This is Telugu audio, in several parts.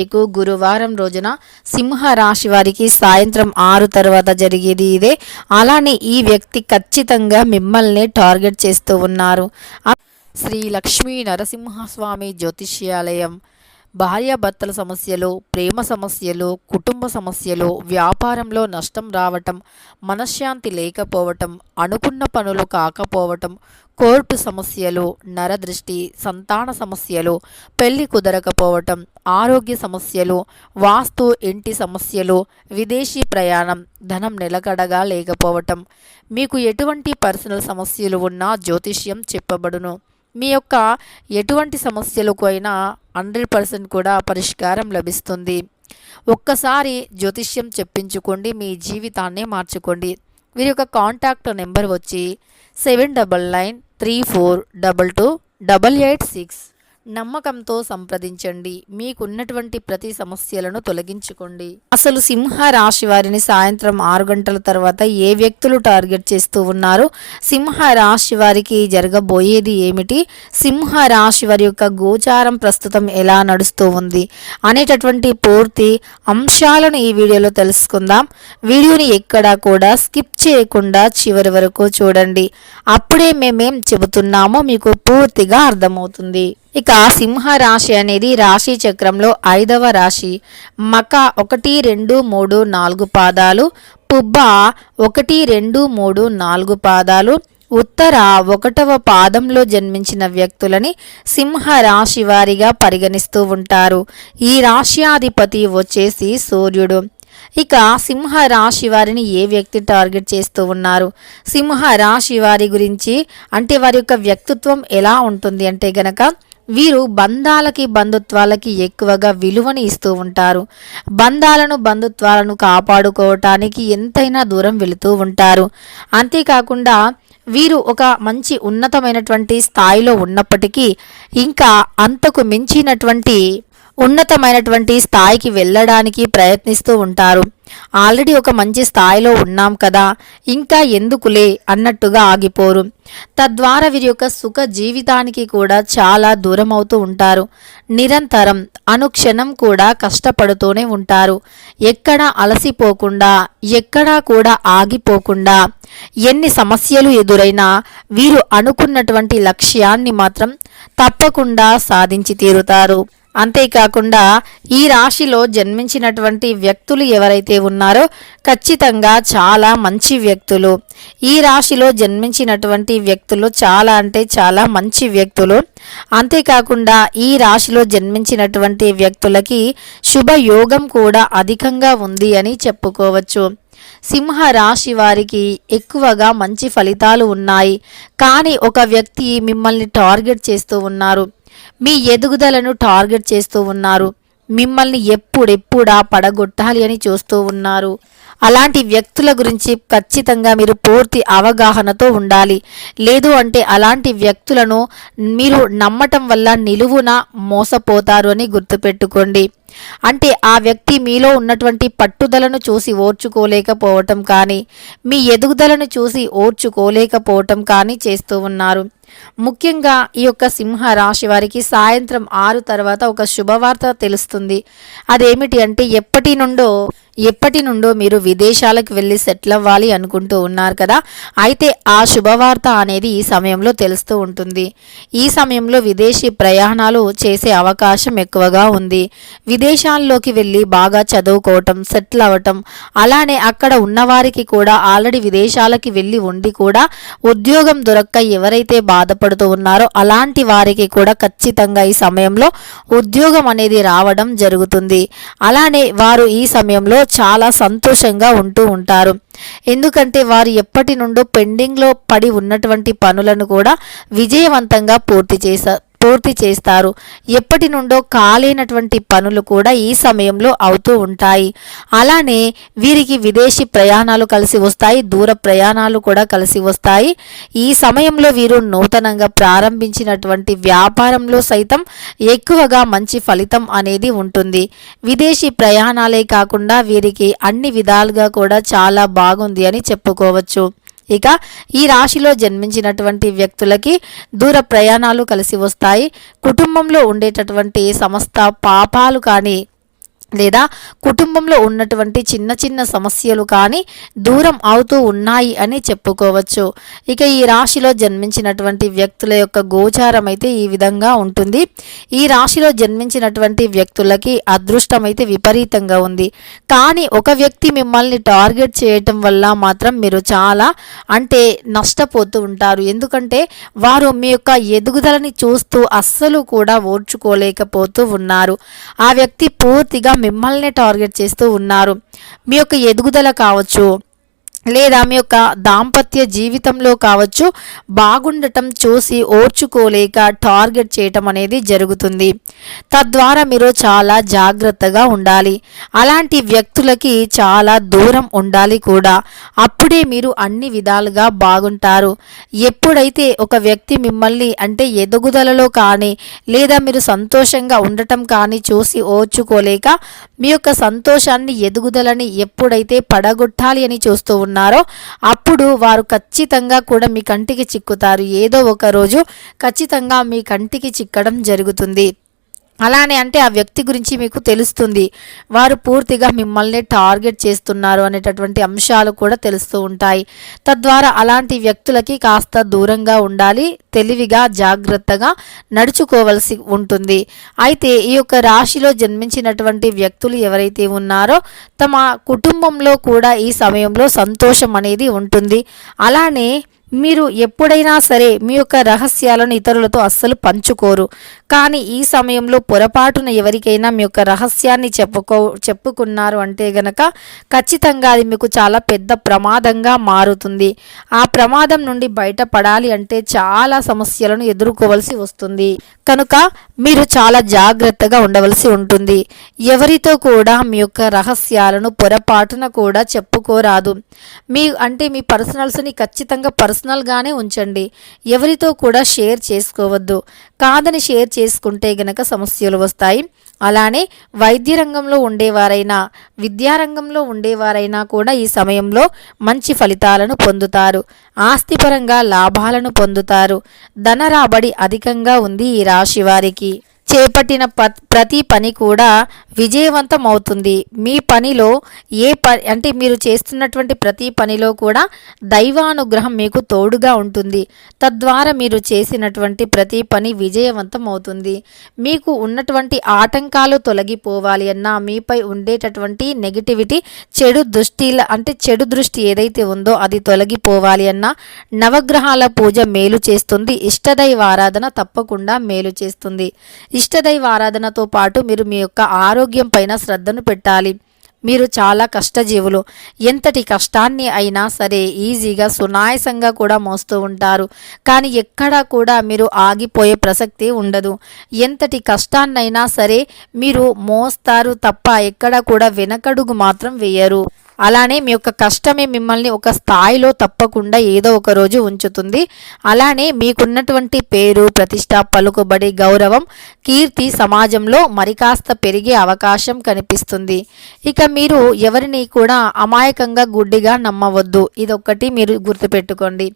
మీకు గురువారం రోజున సింహ రాశి వారికి సాయంత్రం ఆరు తర్వాత జరిగేది ఇదే. అలానే ఈ వ్యక్తి ఖచ్చితంగా మిమ్మల్ని టార్గెట్ చేస్తూ ఉన్నారు. శ్రీ లక్ష్మీ నరసింహస్వామి జ్యోతిష్యాలయం. భార్యాభర్తల సమస్యలు ప్రేమ సమస్యలు కుటుంబ సమస్యలు వ్యాపారంలో నష్టం రావటం మనశ్శాంతి లేకపోవటం అనుకున్న పనులు కాకపోవటం కోర్టు సమస్యలు నరదృష్టి సంతాన సమస్యలు పెళ్ళి కుదరకపోవటం ఆరోగ్య సమస్యలు వాస్తు ఇంటి సమస్యలు విదేశీ ప్రయాణం ధనం నిలకడగా లేకపోవటం. మీకు ఎటువంటి పర్సనల్ సమస్యలు ఉన్నా జ్యోతిష్యం చెప్పబడును. మీ యొక్క ఎటువంటి సమస్యలకు అయినా హండ్రెడ్ పర్సెంట్ కూడా పరిష్కారం లభిస్తుంది. ఒక్కసారి జ్యోతిష్యం చెప్పించుకోండి మీ జీవితాన్ని మార్చుకోండి. వీరి యొక్క కాంటాక్ట్ నెంబర్ వచ్చి seven double nine three four double two double eight six. నమ్మకంతో సంప్రదించండి. మీకున్నటువంటి ప్రతి సమస్యలను తొలగించుకోండి. అసలు సింహ రాశి వారిని సాయంత్రం ఆరు గంటల తర్వాత ఏ వ్యక్తులు టార్గెట్ చేస్తూ ఉన్నారు సింహ రాశి వారికి జరగబోయేది ఏమిటి సింహ రాశి వారి యొక్క గోచారం ప్రస్తుతం ఎలా నడుస్తూ ఉంది అనేటటువంటి పూర్తి అంశాలను ఈ వీడియోలో తెలుసుకుందాం. వీడియోని ఎక్కడా కూడా స్కిప్ చేయకుండా చివరి వరకు చూడండి. అప్పుడే మేమేం చెబుతున్నామో మీకు పూర్తిగా అర్థమవుతుంది. ఇక సింహ రాశి అనేది రాశి చక్రంలో ఐదవ రాశి. మక ఒకటి రెండు మూడు నాలుగు పాదాలు. పుబ్బ ఒకటి రెండు మూడు నాలుగు పాదాలు. ఉత్తర ఒకటవ పాదంలో జన్మించిన వ్యక్తులని సింహ రాశి వారిగా పరిగణిస్తూ ఉంటారు. ఈ రాశ్యాధిపతి వచ్చేసి సూర్యుడు. ఇక సింహ రాశి వారిని ఏ వ్యక్తి టార్గెట్ చేస్తూ ఉన్నారు? సింహ రాశి వారి గురించి అంటే వారి యొక్క వ్యక్తిత్వం ఎలా ఉంటుంది అంటే గనక వీరు బంధాలకి బంధుత్వాలకి ఎక్కువగా విలువని ఇస్తూ ఉంటారు. బంధాలను బంధుత్వాలను కాపాడుకోవటానికి ఎంతైనా దూరం వెళుతూ ఉంటారు. అంతేకాకుండా వీరు ఒక మంచి ఉన్నతమైనటువంటి స్థాయిలో ఉన్నప్పటికీ ఇంకా అంతకు మించినటువంటి ఉన్నతమైనటువంటి స్థాయికి వెళ్ళడానికి ప్రయత్నిస్తూ ఉంటారు. ఆల్రెడీ ఒక మంచి స్థాయిలో ఉన్నాం కదా ఇంకా ఎందుకులే అన్నట్టుగా ఆగిపోరు. తద్వారా వీరి యొక్క సుఖ జీవితానికి కూడా చాలా దూరం అవుతూ ఉంటారు. నిరంతరం అనుక్షణం కూడా కష్టపడుతూనే ఉంటారు. ఎక్కడా అలసిపోకుండా ఎక్కడా కూడా ఆగిపోకుండా ఎన్ని సమస్యలు ఎదురైనా వీరు అనుకున్నటువంటి లక్ష్యాన్ని మాత్రం తప్పకుండా సాధించి తీరుతారు. అంతేకాకుండా ఈ రాశిలో జన్మించినటువంటి వ్యక్తులు ఎవరైతే ఉన్నారో ఖచ్చితంగా చాలా మంచి వ్యక్తులు. ఈ రాశిలో జన్మించినటువంటి వ్యక్తులు చాలా అంటే చాలా మంచి వ్యక్తులు. అంతేకాకుండా ఈ రాశిలో జన్మించినటువంటి వ్యక్తులకి శుభయోగం కూడా అధికంగా ఉంది అని చెప్పుకోవచ్చు. సింహ రాశి వారికి ఎక్కువగా మంచి ఫలితాలు ఉన్నాయి. కానీ ఒక వ్యక్తి మిమ్మల్ని టార్గెట్ చేస్తూ ఉన్నారు. మీ ఎదుగుదలను టార్గెట్ చేస్తూ ఉన్నారు. మిమ్మల్ని ఎప్పుడెప్పుడా పడగొట్టాలి అని చూస్తూ ఉన్నారు. అలాంటి వ్యక్తుల గురించి ఖచ్చితంగా మీరు పూర్తి అవగాహనతో ఉండాలి. లేదు అంటే అలాంటి వ్యక్తులను మీరు నమ్మటం వల్ల నిలువున మోసపోతారు అని గుర్తుపెట్టుకోండి. అంటే ఆ వ్యక్తి మీలో ఉన్నటువంటి పట్టుదలను చూసి ఓర్చుకోలేకపోవటం కానీ మీ ఎదుగుదలను చూసి ఓర్చుకోలేకపోవటం కానీ చేస్తూ ఉన్నారు. ముఖ్యంగా ఈ యొక్క సింహ రాశి వారికి సాయంత్రం ఆరు తర్వాత ఒక శుభవార్త తెలుస్తుంది. అదేమిటి అంటే ఎప్పటి నుండో ఎప్పటి నుండో మీరు విదేశాలకు వెళ్ళి సెటిల్ అవ్వాలి అనుకుంటూ ఉన్నారు కదా? అయితే ఆ శుభవార్త అనేది ఈ సమయంలో తెలుస్తూ ఉంటుంది. ఈ సమయంలో విదేశీ ప్రయాణాలు చేసే అవకాశం ఎక్కువగా ఉంది. విదేశాల్లోకి వెళ్ళి బాగా చదువుకోవటం సెటిల్ అవ్వటం అలానే అక్కడ ఉన్నవారికి కూడా ఆల్రెడీ విదేశాలకి వెళ్ళి ఉండి కూడా ఉద్యోగం దొరక్క ఎవరైతే బాధపడుతూ ఉన్నారో అలాంటి వారికి కూడా ఖచ్చితంగా ఈ సమయంలో ఉద్యోగం అనేది రావడం జరుగుతుంది. అలానే వారు ఈ సమయంలో చాలా సంతోషంగా ఉంటూ ఉంటారు. ఎందుకంటే వారు ఎప్పటి నుండో పెండింగ్లో పడి ఉన్నటువంటి పనులను కూడా విజయవంతంగా పూర్తి చేశారు పూర్తి చేస్తారు. ఎప్పటి నుండో కాలేనటువంటి పనులు కూడా ఈ సమయంలో అవుతూ ఉంటాయి. అలానే వీరికి విదేశీ ప్రయాణాలు కలిసి వస్తాయి దూర ప్రయాణాలు కూడా కలిసి వస్తాయి. ఈ సమయంలో వీరు నూతనంగా ప్రారంభించినటువంటి వ్యాపారంలో సైతం ఎక్కువగా మంచి ఫలితం అనేది ఉంటుంది. విదేశీ ప్రయాణాలే కాకుండా వీరికి అన్ని విధాలుగా కూడా చాలా బాగుంది అని చెప్పుకోవచ్చు. ఇక ఈ రాశిలో జన్మించినటువంటి వ్యక్తులకి దూర ప్రయాణాలు కలిసి వస్తాయి. కుటుంబంలో ఉండేటటువంటి సమస్త పాపాలు కానీ లేదా కుటుంబంలో ఉన్నటువంటి చిన్న చిన్న సమస్యలు కానీ దూరం అవుతూ ఉన్నాయి అని చెప్పుకోవచ్చు. ఇక ఈ రాశిలో జన్మించినటువంటి వ్యక్తుల యొక్క గోచారం అయితే ఈ విధంగా ఉంటుంది. ఈ రాశిలో జన్మించినటువంటి వ్యక్తులకి అదృష్టం అయితే విపరీతంగా ఉంది. కానీ ఒక వ్యక్తి మిమ్మల్ని టార్గెట్ చేయటం వల్ల మాత్రం మీరు చాలా అంటే నష్టపోతూ ఉంటారు. ఎందుకంటే వారు మీ యొక్క ఎదుగుదలని చూస్తూ అస్సలు కూడా ఓర్చుకోలేకపోతూ ఉన్నారు. ఆ వ్యక్తి పూర్తిగా మిమ్మల్ని టార్గెట్ చేస్తూ ఉన్నారు. మీ యొక్క ఎదుగుదల కావచ్చు లేదా మీ యొక్క దాంపత్య జీవితంలో కావచ్చు బాగుండటం చూసి ఓర్చుకోలేక టార్గెట్ చేయటం అనేది జరుగుతుంది. తద్వారా మీరు చాలా జాగ్రత్తగా ఉండాలి. అలాంటి వ్యక్తులకి చాలా దూరం ఉండాలి కూడా. అప్పుడే మీరు అన్ని విధాలుగా బాగుంటారు. ఎప్పుడైతే ఒక వ్యక్తి మిమ్మల్ని అంటే ఎదుగుదలలో కానీ లేదా మీరు సంతోషంగా ఉండటం కానీ చూసి ఓర్చుకోలేక మీ యొక్క సంతోషాన్ని ఎదుగుదలని ఎప్పుడైతే పడగొట్టాలి అని చూస్తూ ఉన్నారు అప్పుడు వారు ఖచ్చితంగా కూడా మీ కంటికి చిక్కుతారు. ఏదో ఒక రోజు ఖచ్చితంగా మీ కంటికి చిక్కడం జరుగుతుంది. అలానే అంటే ఆ వ్యక్తి గురించి మీకు తెలుస్తుంది. వారు పూర్తిగా మిమ్మల్ని టార్గెట్ చేస్తున్నారు అనేటటువంటి అంశాలు కూడా తెలుస్తూ ఉంటాయి. తద్వారా అలాంటి వ్యక్తులకి కాస్త దూరంగా ఉండాలి తెలివిగా జాగ్రత్తగా నడుచుకోవలసి ఉంటుంది. అయితే ఈ యొక్క రాశిలో జన్మించినటువంటి వ్యక్తులు ఎవరైతే ఉన్నారో తమ కుటుంబంలో కూడా ఈ సమయంలో సంతోషం అనేది ఉంటుంది. అలానే మీరు ఎప్పుడైనా సరే మీ యొక్క రహస్యాలను ఇతరులతో అస్సలు పంచుకోరు. కానీ ఈ సమయంలో పొరపాటున ఎవరికైనా మీ యొక్క రహస్యాన్ని చెప్పుకో చెప్పుకున్నారు అంటే గనక ఖచ్చితంగా అది మీకు చాలా పెద్ద ప్రమాదంగా మారుతుంది. ఆ ప్రమాదం నుండి బయటపడాలి అంటే చాలా సమస్యలను ఎదుర్కోవలసి వస్తుంది. కనుక మీరు చాలా జాగ్రత్తగా ఉండవలసి ఉంటుంది. ఎవరితో కూడా మీ యొక్క రహస్యాలను పొరపాటున కూడా చెప్పుకోరాదు. మీ అంటే మీ పర్సనల్స్ని ఖచ్చితంగా పర్సనల్గానే ఉంచండి. ఎవరితో కూడా షేర్ చేసుకోవద్దు. కాదని షేర్ చేసుకుంటే గనక సమస్యలు వస్తాయి. అలానే వైద్య రంగంలో ఉండేవారైనా విద్యారంగంలో ఉండేవారైనా కూడా ఈ సమయంలో మంచి ఫలితాలను పొందుతారు. ఆస్తిపరంగా లాభాలను పొందుతారు. ధన రాబడి అధికంగా ఉంది ఈ రాశి వారికి. చేపట్టిన ప్రతి పని కూడా విజయవంతం అవుతుంది మీ పనిలో ఏ పని అంటే మీరు చేస్తున్నటువంటి ప్రతి పనిలో కూడా దైవానుగ్రహం మీకు తోడుగా ఉంటుంది. తద్వారా మీరు చేసినటువంటి ప్రతి పని విజయవంతం అవుతుంది మీకు ఉన్నటువంటి ఆటంకాలు తొలగిపోవాలి అన్నా మీపై ఉండేటటువంటి నెగిటివిటీ చెడు దృష్టిల అంటే చెడు దృష్టి ఏదైతే ఉందో అది తొలగిపోవాలి అన్నా నవగ్రహాల పూజ మేలు చేస్తుంది. ఇష్టదైవ ఆరాధన తప్పకుండా మేలు చేస్తుంది. ఇష్టదైవ ఆరాధనతో పాటు మీరు మీ యొక్క ఆరోగ్యం పైన శ్రద్ధను పెట్టాలి. మీరు చాలా కష్టజీవులు. ఎంతటి కష్టాన్ని అయినా సరే ఈజీగా సునాయసంగా కూడా మోస్తూ ఉంటారు. కానీ ఎక్కడా కూడా మీరు ఆగిపోయే ప్రసక్తి ఉండదు. ఎంతటి కష్టాన్నైనా సరే మీరు మోస్తారు తప్ప ఎక్కడా కూడా వెనకడుగు మాత్రం వేయరు. అలానే మీ యొక్క కష్టమే మిమ్మల్ని ఒక స్థాయిలో తప్పకుండా ఏదో ఒక రోజు ఉంచుతుంది. అలానే మీకున్నటువంటి పేరు ప్రతిష్ట పలుకుబడి గౌరవం కీర్తి సమాజంలో మరికాస్త పెరిగే అవకాశం కనిపిస్తుంది. ఇక మీరు ఎవరిని కూడా అమాయకంగా గుడ్డిగా నమ్మవద్దు. ఇదొక్కటి మీరు గుర్తుపెట్టుకోండి.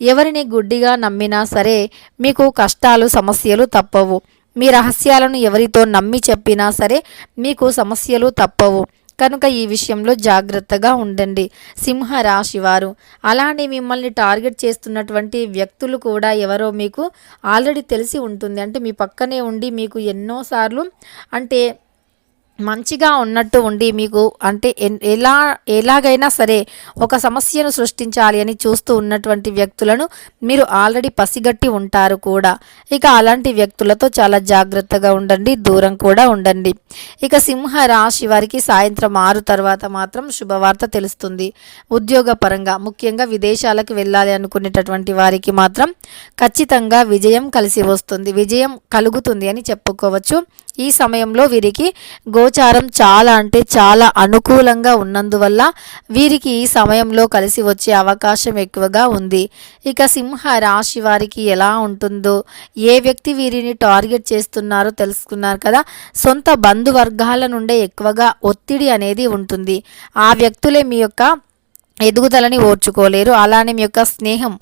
ఎవరిని గుడ్డిగా నమ్మినా సరే మీకు కష్టాలు సమస్యలు తప్పవు. మీ రహస్యాలను ఎవరితో నమ్మి చెప్పినా సరే మీకు సమస్యలు తప్పవు. కనుక ఈ విషయంలో జాగ్రత్తగా ఉండండి. సింహ రాశి వారు అలానే మిమ్మల్ని టార్గెట్ చేస్తున్నటువంటి వ్యక్తులు కూడా ఎవరో మీకు ఆల్రెడీ తెలిసి ఉంటుంది. అంటే మీ పక్కనే ఉండి మీకు ఎన్నోసార్లు అంటే మంచిగా ఉన్నట్టు ఉండి మీకు అంటే ఎలా ఎలాగైనా సరే ఒక సమస్యను సృష్టించాలి అని చూస్తూ ఉన్నటువంటి వ్యక్తులను మీరు ఆల్రెడీ పసిగట్టి ఉంటారు కూడా. ఇక అలాంటి వ్యక్తులతో చాలా జాగ్రత్తగా ఉండండి దూరం కూడా ఉండండి. ఇక సింహ రాశి వారికి సాయంత్రం ఆరు తర్వాత మాత్రం శుభవార్త తెలుస్తుంది. ఉద్యోగ పరంగా ముఖ్యంగా విదేశాలకు వెళ్ళాలి అనుకునేటటువంటి వారికి మాత్రం ఖచ్చితంగా విజయం కలిసి వస్తుంది. విజయం కలుగుతుంది అని చెప్పుకోవచ్చు. ఈ సమయంలో వీరికి గోచారం చాలా అంటే చాలా అనుకూలంగా ఉన్నందువల్ల వీరికి ఈ సమయంలో కలిసి వచ్చే అవకాశం ఎక్కువగా ఉంది. ఇక సింహ రాశి వారికి ఎలా ఉంటుందో ఏ వ్యక్తి వీరిని టార్గెట్ చేస్తున్నారో తెలుసుకున్నారు కదా. సొంత బంధువర్గాల నుండే ఎక్కువగా ఒత్తిడి అనేది ఉంటుంది. ఆ వ్యక్తులే మీ యొక్క ఎదుగుదలని ఓర్చుకోలేరు. అలానే మీ యొక్క స్నేహం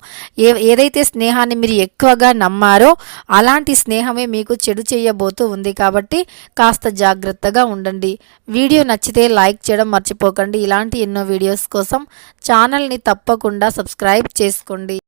ఏ ఏదైతే స్నేహాన్ని మీరు ఎక్కువగా నమ్మారో అలాంటి స్నేహమే మీకు చెడు చేయబోతూ ఉంది కాబట్టి కాస్త జాగ్రత్తగా ఉండండి. వీడియో నచ్చితే లైక్ చేయడం మర్చిపోకండి. ఇలాంటి ఎన్నో వీడియోస్ కోసం ఛానల్ని తప్పకుండా సబ్స్క్రైబ్ చేసుకోండి.